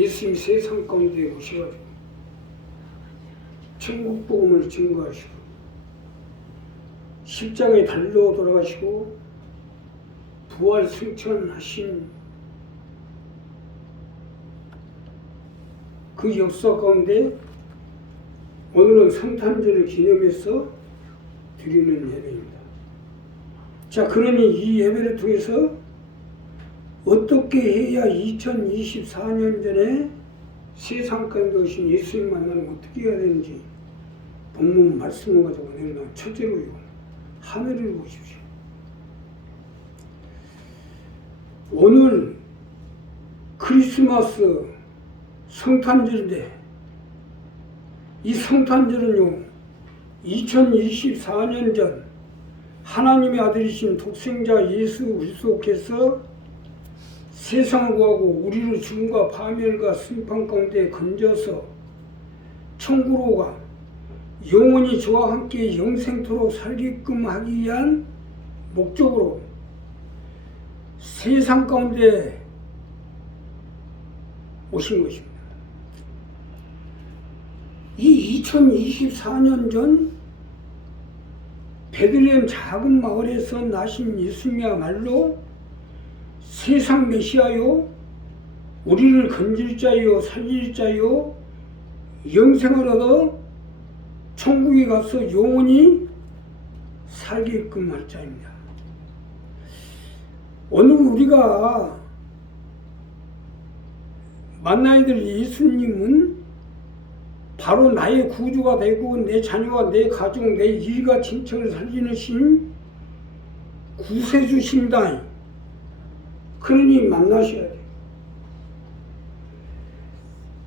예수님이 세상 가운데 오셔가지고 천국 복음을 증거하시고 십자가에 달려 돌아가시고 부활 승천하신 그 역사 가운데 오늘은 성탄절을 기념해서 드리는 예배입니다. 자, 그러니 이 예배를 통해서 어떻게 해야 2024년 전에 세상 가운데 오신 예수님 만나면 어떻게 해야 되는지 본문 말씀을 가지고 내가 첫째로요, 하늘을 보십시오. 오늘 크리스마스 성탄절인데 이 성탄절은요 2024년 전 하나님의 아들이신 독생자 예수 그리스도께서 세상을 구하고 우리를 죽음과 파멸과 심판 가운데 건져서 천국으로 가 영원히 저와 함께 영생토록 살게끔 하기 위한 목적으로 세상 가운데 오신 것입니다. 이 2024년 전 베들레헴 작은 마을에서 나신 예수님이야말로 세상 메시아요, 우리를 건질 자요, 살릴 자요, 영생을 얻어 천국에 가서 영원히 살게끔 할 자입니다. 오늘 우리가 만나야 될 예수님은 바로 나의 구주가 되고 내 자녀와 내 가족, 내 일가 친척을 살리는 신 구세주십니다. 그러니 만나셔야 돼요.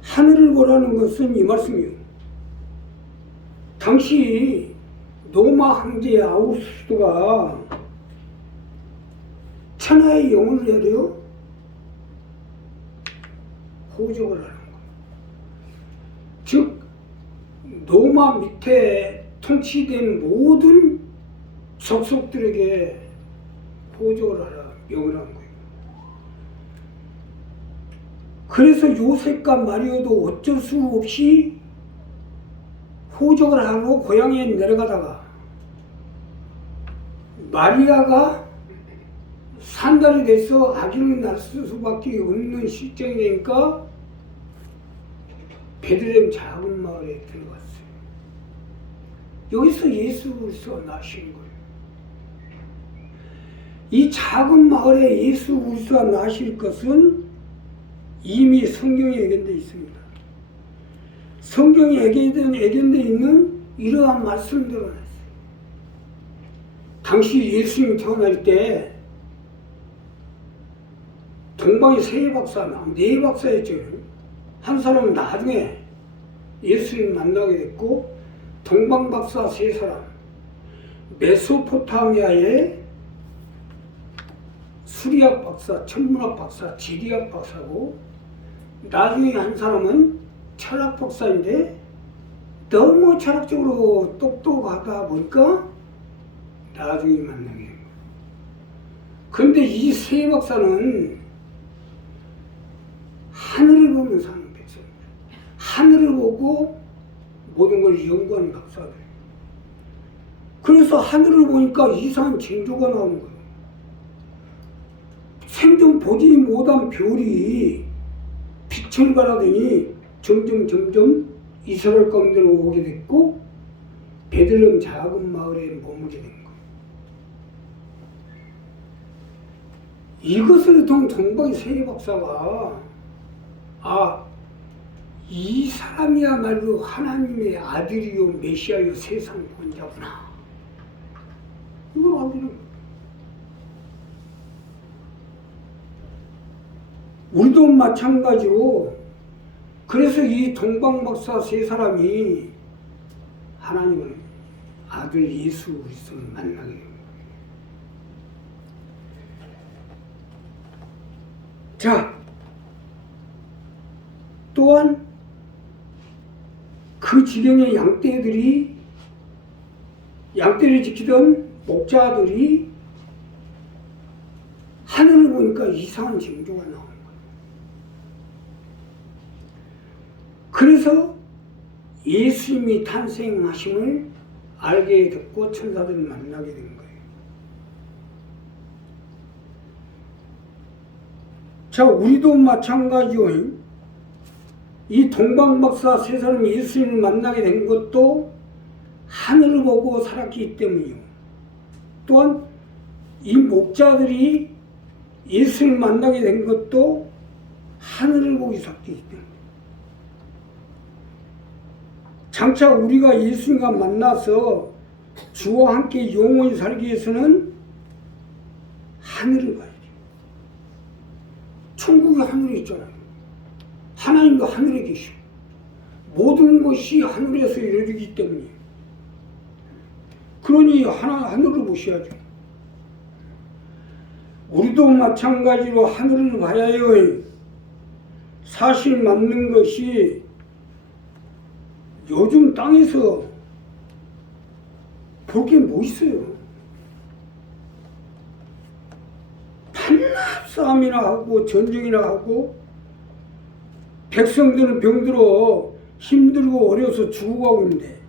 하늘을 보라는 것은 이 말씀이에요. 당시 로마 황제 아우구스토가 천하의 영혼을 내려 호적을 하는 거예요. 즉 로마 밑에 통치된 모든 족속들에게 호적을 하라 명을 한 거예요. 그래서 요셉과 마리아도 어쩔 수 없이 호적을 하고 고향에 내려가다가 마리아가 산달이 돼서 아기를 낳을 수밖에 없는 실정이 되니까 베들레헴 작은 마을에 들어갔어요. 여기서 예수 그리스도가 나신 거예요. 이 작은 마을에 예수 그리스도가 나실 것은 이미 성경에 예견되어 있습니다. 성경에 예견되어 있는 이러한 말씀대로 났어요. 당시 예수님이 태어날 때 동방에 세 박사, 네 박사였죠. 한 사람은 나중에 예수님 만나게 됐고, 동방 박사 세 사람, 메소포타미아의 수리학 박사, 천문학 박사, 지리학 박사고, 나중에 한 사람은 철학 박사인데 너무 철학적으로 똑똑하다 보니까 나중에 만나게 된 거예요. 그런데 이 세 박사는 하늘을 보면 사는 백성입니다. 하늘을 보고 모든 걸 연구하는 박사들. 그래서 하늘을 보니까 이상한 징조가 나오는 거예요. 생전 보지 못한 별이 빛을 발하더니 점점 이스라엘 가운데로 오게 됐고 베들레헴 작은 마을에 머물게 된 거예요. 이것을 통 동방의 세 박사가 이 사람이야말로 하나님의 아들이요 메시아요 세상 구원자구나. 이걸 알게 된 거예요. 우리도 마찬가지로 그래서 이 동방박사 세 사람이 하나님을 아들 예수 그리스도를 만나게 됩니다. 자, 또한 그 지경의 양떼를 지키던 목자들이 하늘을 보니까 이상한 징조가 나오는 거예요. 그래서 예수님이 탄생하심을 알게 됐고 천사들을 만나게 된 거예요. 자, 우리도 마찬가지요. 이 동방박사 세 사람이 예수님을 만나게 된 것도 하늘을 보고 살았기 때문이요. 또한 이 목자들이 예수님을 만나게 된 것도 하늘을 보고 살았기 때문에. 장차 우리가 예수님과 만나서 주와 함께 영원히 살기 위해서는 하늘을 봐야 돼요. 천국이 하늘에 있잖아요. 하나님도 하늘에 계시고 모든 것이 하늘에서 이루어지기 때문에 그러니 하늘을 보셔야죠. 우리도 마찬가지로 하늘을 봐야 해요. 사실 맞는 것이 요즘 땅에서 볼 게 뭐 있어요? 반납 싸움이나 하고 전쟁이나 하고 백성들은 병들어 힘들고 어려서 죽어가고 있는데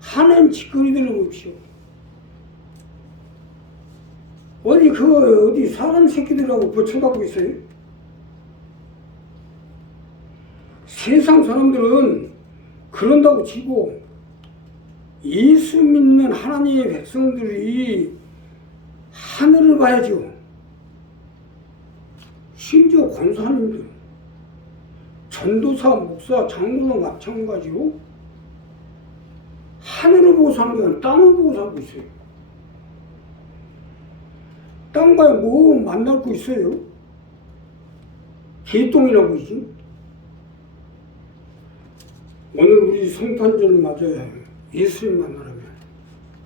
하는 짓거리들을 봅시오. 어디 사람 새끼들하고 뭐 쳐다보고 있어요? 세상 사람들은 그런다고 치고 예수 믿는 하나님의 백성들이 하늘을 봐야죠. 심지어 권사님들, 전도사, 목사, 장로도 마찬가지로 하늘을 보고 사는 건 땅을 보고 살고 있어요. 땅과 뭐 만날 거 있어요? 개똥이라고 있지. 오늘 우리 성탄절을 맞아야 해요. 예수님 만나려면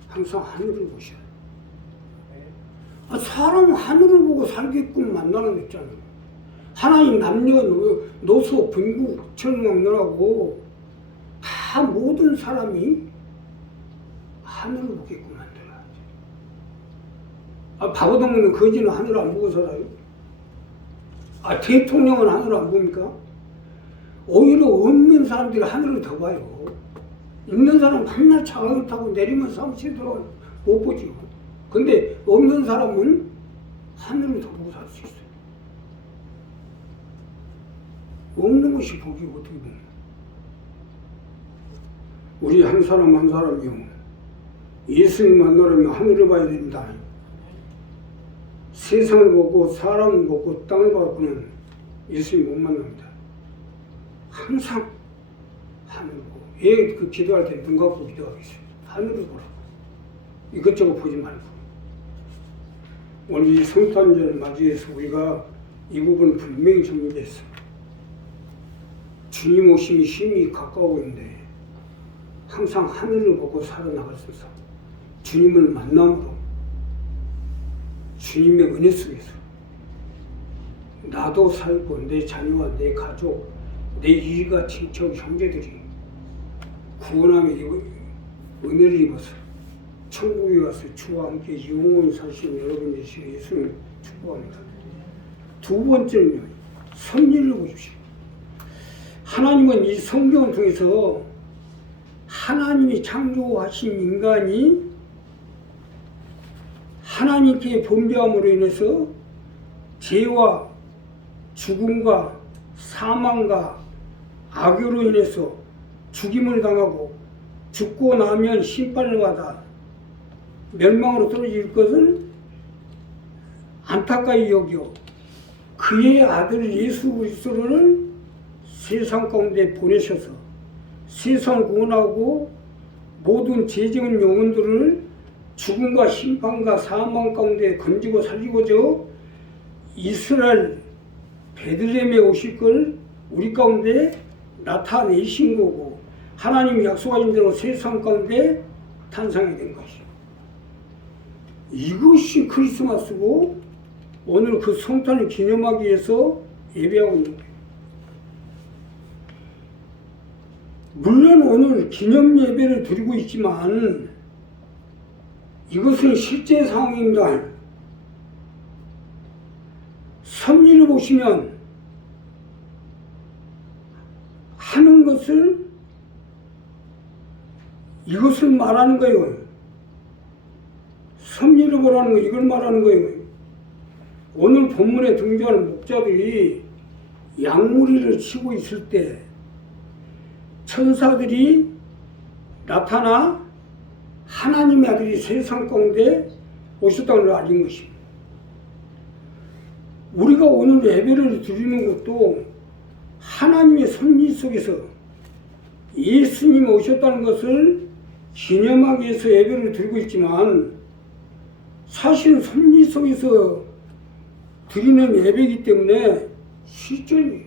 항상 하늘을 보셔야 돼요. 사람은 하늘을 보고 살게끔 만나는 거 있잖아요. 하나님 남녀노소 분국 천왕녀라고 다 모든 사람이 하늘을 보게끔 만들어야지. 바보동무는 거지는 하늘을 안 보고 살아요? 대통령은 하늘을 안 봅니까? 오히려 없는 사람들이 하늘을 더 봐요. 있는 사람은 맨날 차를 타고 내리면 사무실 들어가요. 못 보죠. 근데 없는 사람은 하늘을 더 보고 살 수 있어요. 없는 것이 복이 어떻게 보면. 우리 한 사람 한 사람이요. 예수님 만나려면 하늘을 봐야 됩니다. 세상을 보고 사람을 보고 땅을 보고는 예수님 못 만납니다. 항상 하늘을 보고. 왜 그 기도할 때 눈 감고 기도하겠어요? 하늘을 보라고. 이것저것 보지 말고. 오늘 이 성탄절을 맞이해서 우리가 이 부분 분명히 정리됐어. 주님 오심이 심히 가까워 있는데 항상 하늘을 보고 살아나가셔서 주님을 만남으로 주님의 은혜 속에서 나도 살고 내 자녀와 내 가족 내 이가 친척 형제들이 구원함의 은혜를 입어서 천국에 가서 주와 함께 영원히 사시는 여러분 되시길 예수님 축복합니다. 두 번째는요, 섭리를 보십시오. 하나님은 이 성경을 통해서 하나님이 창조하신 인간이 하나님께 범죄함으로 인해서 죄와 죽음과 사망과 악으로 인해서 죽임을 당하고 죽고 나면 심판을 받아 멸망으로 떨어질 것을 안타까이 여겨 그의 아들 예수 그리스도를 세상 가운데 보내셔서 세상을 구원하고 모든 죄지은 영혼들을 죽음과 심판과 사망 가운데 건지고 살리고자 이스라엘 베들레헴에 오실 걸 우리 가운데 나타내신 거고 하나님이 약속하신 대로 세상 가운데 탄생이 된 것이요. 이것이 크리스마스고 오늘 그 성탄을 기념하기 위해서 예배하고 있는 거예요. 물론 오늘 기념 예배를 드리고 있지만 이것은 실제 상황입니다. 섭리를 보시면 하는 하는 것을 이것을 말하는 거예요. 섭리를 보라는 거 이걸 말하는 거예요. 오늘 본문에 등장하는 목자들이 양무리를 치고 있을 때 천사들이 나타나 하나님의 아들이 세상 가운데 오셨다는 걸 알린 것입니다. 우리가 오늘 예배를 드리는 것도 하나님의 섭리 속에서 예수님이 오셨다는 것을 기념하기 위해서 예배를 드리고 있지만 사실은 섭리 속에서 드리는 예배이기 때문에 실존이에요.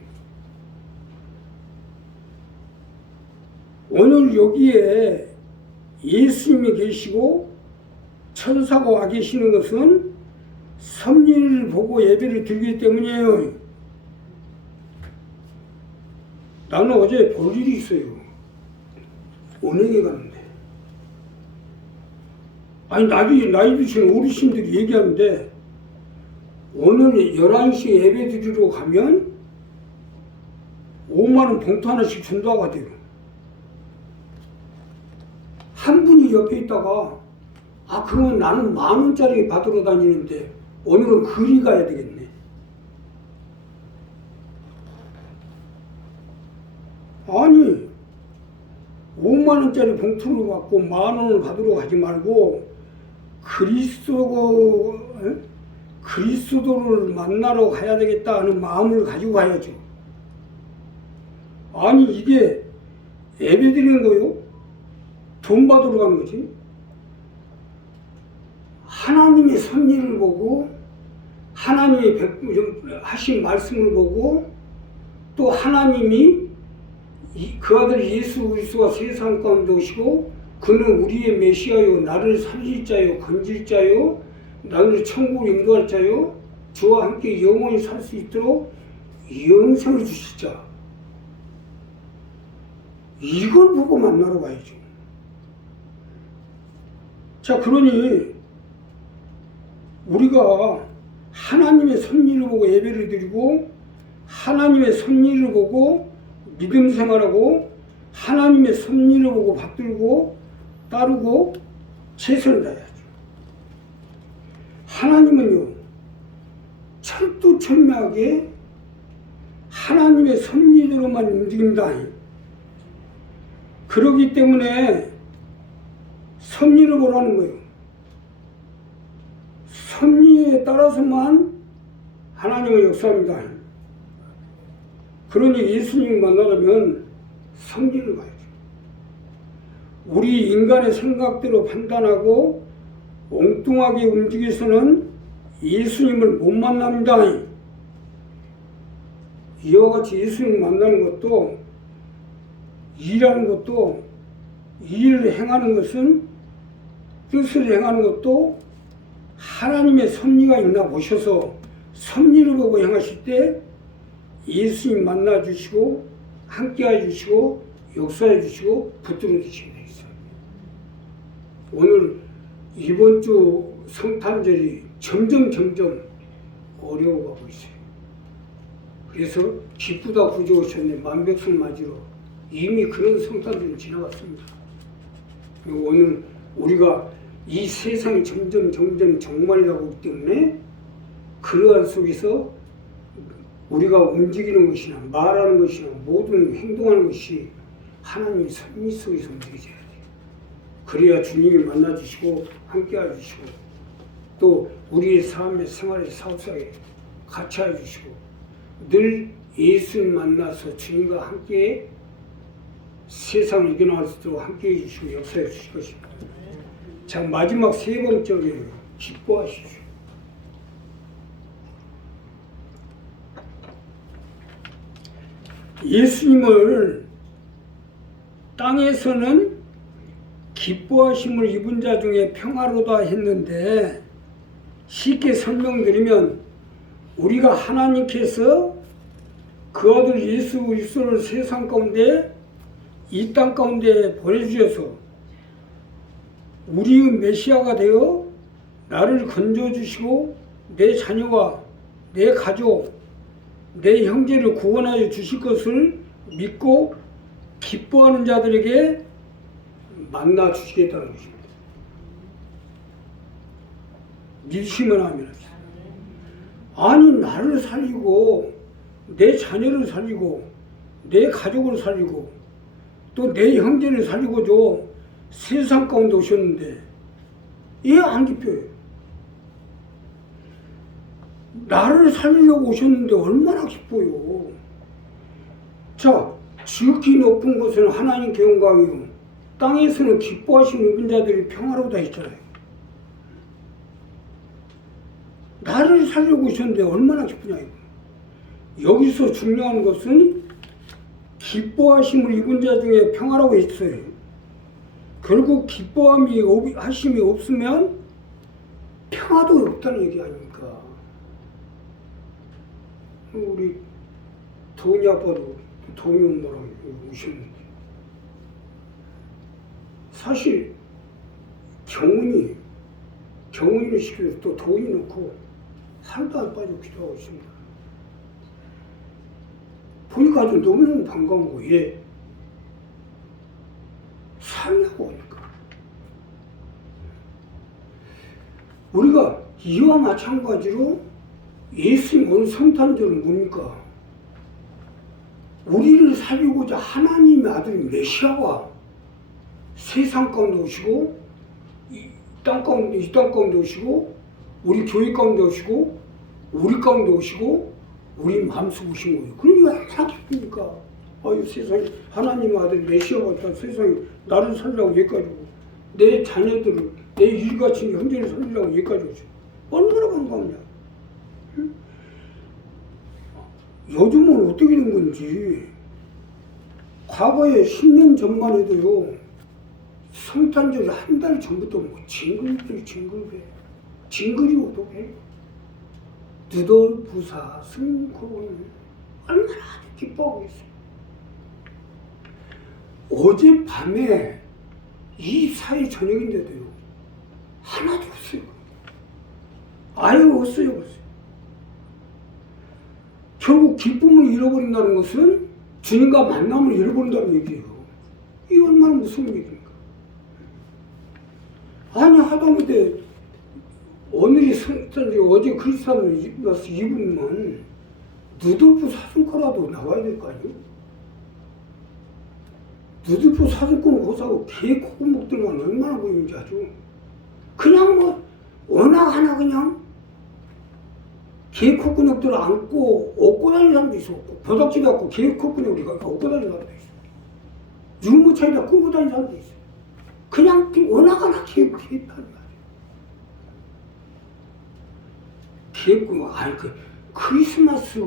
오늘 여기에 예수님이 계시고 천사가 와 계시는 것은 섭리를 보고 예배를 드리기 때문이에요. 나는 어제 볼 일이 있어요. 은행에 갔는데 나이 드신 어르신들이 얘기하는데 오늘 11시에 예배 드리러 가면 5만원 봉투 하나씩 준다고 하대요. 한 분이 옆에 있다가 그러면 나는 10,000원짜리 받으러 다니는데 오늘은 그리 가야 되겠네. 아니 5만원짜리 봉투를 받고 10,000원을 받으러 가지 말고 그리스도를 만나러 가야 되겠다 하는 마음을 가지고 가야죠. 아니 이게 예배 드리는 거요? 돈 받으러 가는 거지. 하나님의 섭리를 보고 하나님이 하신 말씀을 보고 또 하나님이 그 아들 예수 그리스도가 세상 가운데 오시고 그는 우리의 메시아요 나를 살릴 자요 건질 자요 나를 천국으로 인도할 자요 주와 함께 영원히 살 수 있도록 영생을 주실 자, 이걸 보고 만나러 가야죠. 자, 그러니 우리가 하나님의 섭리를 보고 예배를 드리고 하나님의 섭리를 보고 믿음 생활하고 하나님의 섭리를 보고 받들고 따르고 최선을 다해야죠. 하나님은요 철두철미하게 하나님의 섭리대로만 움직입니다. 그러기 때문에 섭리를 보라는 거예요. 섭리에 따라서만 하나님의 역사입니다. 그러니 예수님을 만나려면 섭리를 봐야죠. 우리 인간의 생각대로 판단하고 엉뚱하게 움직여서는 예수님을 못 만납니다. 이와 같이 예수님을 만나는 것도 일하는 것도 일을 행하는 것은 뜻을 행하는 것도 하나님의 섭리가 있나 보셔서 섭리를 보고 행하실 때 예수님 만나 주시고 함께 해 주시고 역사해 주시고 붙들어 주시게 되어 있어요. 오늘 이번 주 성탄절이 점점 어려워가고 있어요. 그래서 기쁘다 구주 오셨네 만백성 맞이로 이미 그런 성탄절은 지나갔습니다. 그리고 오늘 우리가 이 세상이 점점 정말이라고 하기 때문에 그러한 속에서 우리가 움직이는 것이나 말하는 것이나 모든 행동하는 것이 하나님의 섭리 속에서 움직여져야 돼요. 그래야 주님이 만나주시고 함께 해주시고 또 우리의 삶의 생활의 사업상에 같이 해주시고 늘 예수님 만나서 주님과 함께 세상을 이겨나갈 수 있도록 함께 해주시고 역사해 주실 것입니다. 자, 마지막 세 번째로 기뻐하십시오. 예수님을 땅에서는 기뻐하심을 입은 자 중에 평화로다 했는데 쉽게 설명드리면 우리가 하나님께서 그 아들 예수 그리스도를 세상 가운데 이 땅 가운데 보내주셔서 우리의 메시아가 되어 나를 건져주시고 내 자녀와 내 가족, 내 형제를 구원하여 주실 것을 믿고 기뻐하는 자들에게 만나 주시겠다는 것입니다. 믿으시면 하면. 아니 나를 살리고 내 자녀를 살리고 내 가족을 살리고 또 내 형제를 살리고 저 세상 가운데 오셨는데 왜 안 기뻐요? 나를 살리려고 오셨는데 얼마나 기뻐요. 자, 지극히 높은 곳은 하나님께 영광이요 땅에서는 기뻐하시는 입은 자들이 평화로다 했잖아요. 나를 살려고 오셨는데 얼마나 기쁘냐 이거. 여기서 중요한 것은 기뻐하심을 입은 자 중에 평화라고 했어요. 결국 기뻐함이 하심이 없으면 평화도 없다는 얘기 아닙니까? 우리 도훈이 아빠도 도훈이 엄마랑 오셨는데 사실 경훈이를 시켜서 또 도훈이 놓고 하루도 안 빠지고 기도하고 있습니다. 보니까 아주 너무너무 반가운 거. 예. 살려고 하니까. 우리가 이와 마찬가지로 예수님 오늘 성탄절은 뭡니까? 우리를 살리고자 하나님의 아들 메시아가 세상 가운데 오시고 이 땅 가운데 오시고 우리 교회 가운데 오시고 우리 가운데 오시고 우리 마음속에 오신 거예요. 그러니까 얼마나 기쁩니까? 아유 세상에 하나님의 아들 메시아가 다 세상에 나를 살려고 여기까지 오고 내 자녀들을 내 일가친 형제를 살리려고 여기까지 오죠. 얼마나 반가우냐. 응? 요즘은 어떻게 된 건지 과거에 10년 전만 해도요 성탄절 한 달 전부터 뭐 징글이 오도해 누돌부사 승고는 얼마나 기뻐하고 있어요. 어젯밤에 24일 저녁인데도요 하나도 없어요. 아예 없어요. 결국 기쁨을 잃어버린다는 것은 주님과 만남을 잃어버린다는 얘기예요. 이게 얼마나 무서운 얘기입니까? 아니 하다못해 오늘이 성탄절 어제 크리스마스 입으면 누들프 사슴코라도 나와야 될 거 아니에요? 누들프 사슴코는 고사고 개 콧구멍들만 얼마나 보이는지 아죠? 그냥 뭐 워낙 하나 그냥 개 콧구멍들을 안고 업고 다니는 사람도 있어. 버덕지 갖고 개 콧구멍을 업고 다니는 사람도 있어. 유모차에다 끌고 다니는 사람도 있어. 그냥 워낙 하나 개 파는 거야. 개구멍, 아니 크리스마스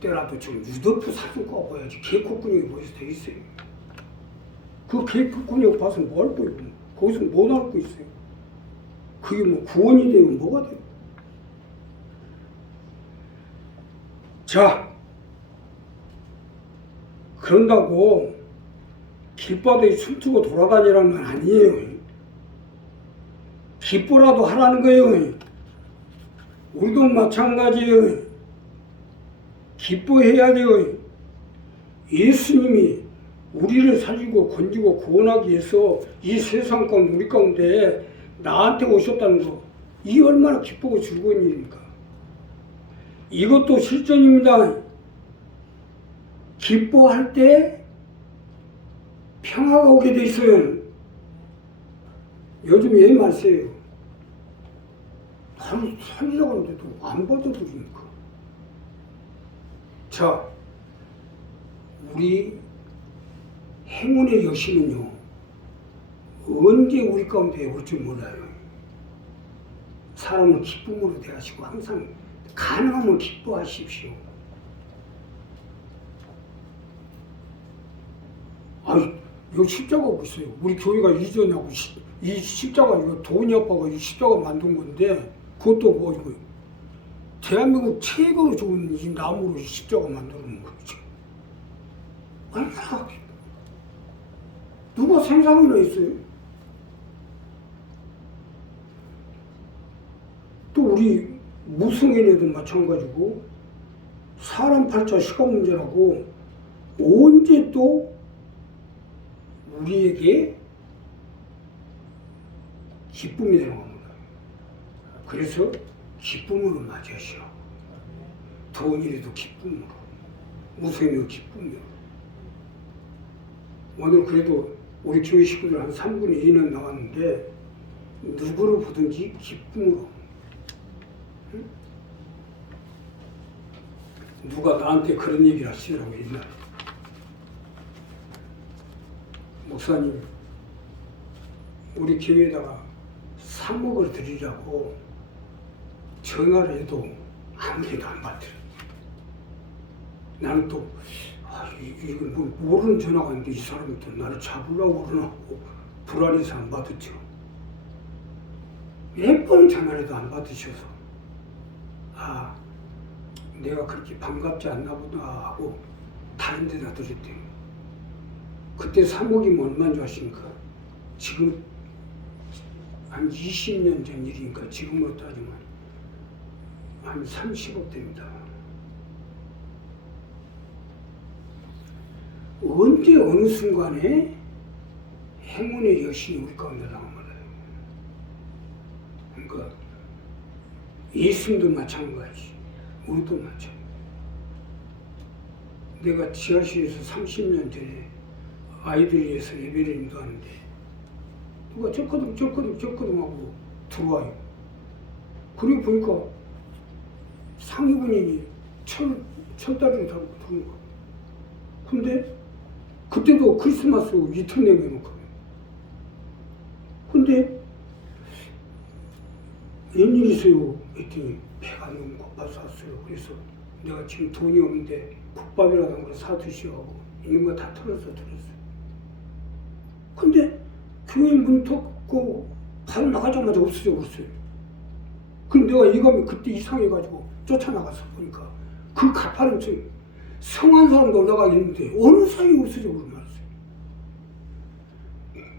때라도 좀 루돌프 사슴코가 보여야지. 개 콧구멍이 뭐에서 돼 있어요. 그 개 콧구멍 봐서 뭐 할 거예요? 거기서 뭐 나올 거 있어요? 그게 뭐 구원이 되고 뭐가 돼요? 자, 그런다고 길바닥에 춤추고 돌아다니라는 건 아니에요. 기뻐라도 하라는 거예요. 우리도 마찬가지예요. 기뻐해야 돼요. 예수님이 우리를 살리고 건지고 구원하기 위해서 이 세상 가운데 우리 가운데 나한테 오셨다는 거, 이 얼마나 기쁘고 즐거운 일입니까? 이것도 실전입니다. 기뻐할 때 평화가 오게 돼 있어요. 요즘 왜 말세요? 나를 살리려고 하는데도 안 받아들이니까. 자, 우리 행운의 여신은요 언제 우리 가운데 올지 몰라요. 사람을 기쁨으로 대하시고 항상 가능하면 기뻐하십시오. 아니, 요 십자가 보세요. 우리 교회가 이전하고 이 십자가 이거 도훈이 아빠가 이 십자가 만든 건데 그것도 뭐 이거 대한민국 최고로 좋은 이 나무로 십자가 만드는 거죠. 얼마나 누가 생상이나 했어요? 또 우리 무성인에도 마찬가지고 사람 팔자 시간 문제라고 언제 또 우리에게 기쁨이 되는 겁니다. 그래서 기쁨으로 맞이하시오. 좋은 일에도 기쁨으로, 무서움에도 기쁨으로. 오늘 그래도 우리 교회 식구들 한 3분의 2는 나왔는데 누구를 보든지 기쁨으로. 응? 누가 나한테 그런 얘기를 하시더라고 옛날에. 목사님, 우리 교회에다가 3억을 드리라고 전화를 해도 아무래도 안 받더라. 나는 또 이건 뭐 모르는 전화가 있는데 이 사람이 또 나를 잡으려고 그러나 하고 불안해서 안 받았죠. 몇 번 전화를 해도 안 받으셔서 내가 그렇게 반갑지 않나 보다 하고 다른 데다 드렸대요. 그때 3억이면 얼마인 줄 아십니까? 지금 한 20년 전 일이니까 지금으로 따지면 한 30억 됩니다. 언제 어느 순간에 행운의 여신이 우리 가운데 나온 거예요. 그러니까 예수님도 마찬가지, 우리도 마찬가지. 내가 지하실에서 30년 전에 아이들 위해서 예배를 인도하는데 누가 쩍거둥 하고 들어와요. 그리고 보니까 상위군인이 철다리를 타고 들어온 거예요. 근데 그때도 크리스마스 이틀 내려놓고. 근데 웬일이세요? 했더니 배가 너무 고파서 왔어요. 그래서 내가 지금 돈이 없는데 국밥이라도 걸 사드시오 하고 있는 거 다 털어서 들었어요. 근데 교회 문 닫고 바로 나가자마자 없어져 버렸어요. 그럼 내가 이감이 그때 이상해가지고 쫓아나가서 보니까 그 가파른 층 성한 사람도 올라가 있는데 어느 사이에 없어져 버린 말이었어요.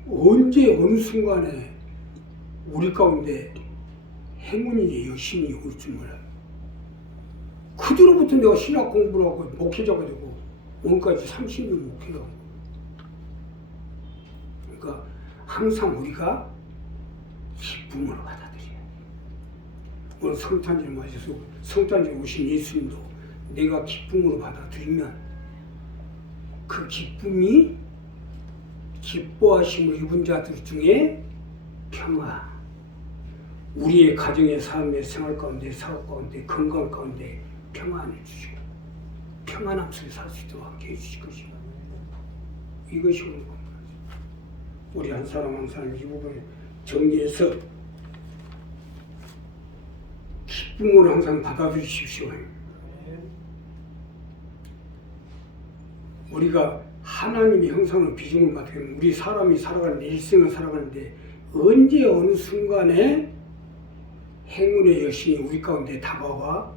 언제 어느 순간에 우리 가운데 행운이 여신이 올 줄 몰라요. 그 뒤로부터 내가 신학 공부를 하고 목회자가 되고 오늘까지 30년 목회가 하고. 그러니까 항상 우리가 기쁨으로 받아들여야 돼. 오늘 성탄절 맞아서 성탄절 오신 예수님도 내가 기쁨으로 받아들이면 그 기쁨이 기뻐하심을 입은 자들 중에 평화, 우리의 가정의 삶의 생활 가운데 사업 가운데 건강 가운데 평안을 주시고 평안함 속에 살 수 있도록 함께 해주실 것이고 이것이 오늘 겁니다. 우리 한 사람 한 사람 이 부분을 정리해서 기쁨으로 항상 받아주십시오. 우리가 하나님의 형상을 비중을 맡으면 우리 사람이 살아가는데 일생을 살아가는데 언제 어느 순간에 행운의 여신이 우리 가운데 다가와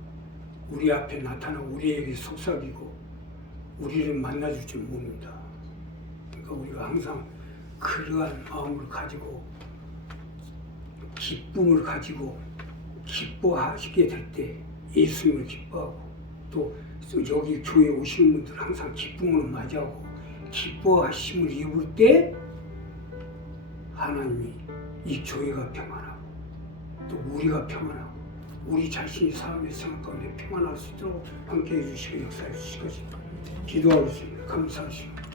우리 앞에 나타나고 우리에게 속삭이고 우리를 만나줄 줄 모릅니다. 그러니까 우리가 항상 그러한 마음을 가지고 기쁨을 가지고 기뻐하시게 될 때 예수님을 기뻐하고 또 여기 교회에 오시는 분들 항상 기쁨으로 맞이하고 기뻐하심을 입을 때 하나님이 이 교회가 평안하고 또 우리가 평안하고 우리 자신이 삶의 생활 가운데 평안할 수 있도록 함께해 주시고 역사해 주실 것입니다. 기도하겠습니다. 감사하십니다.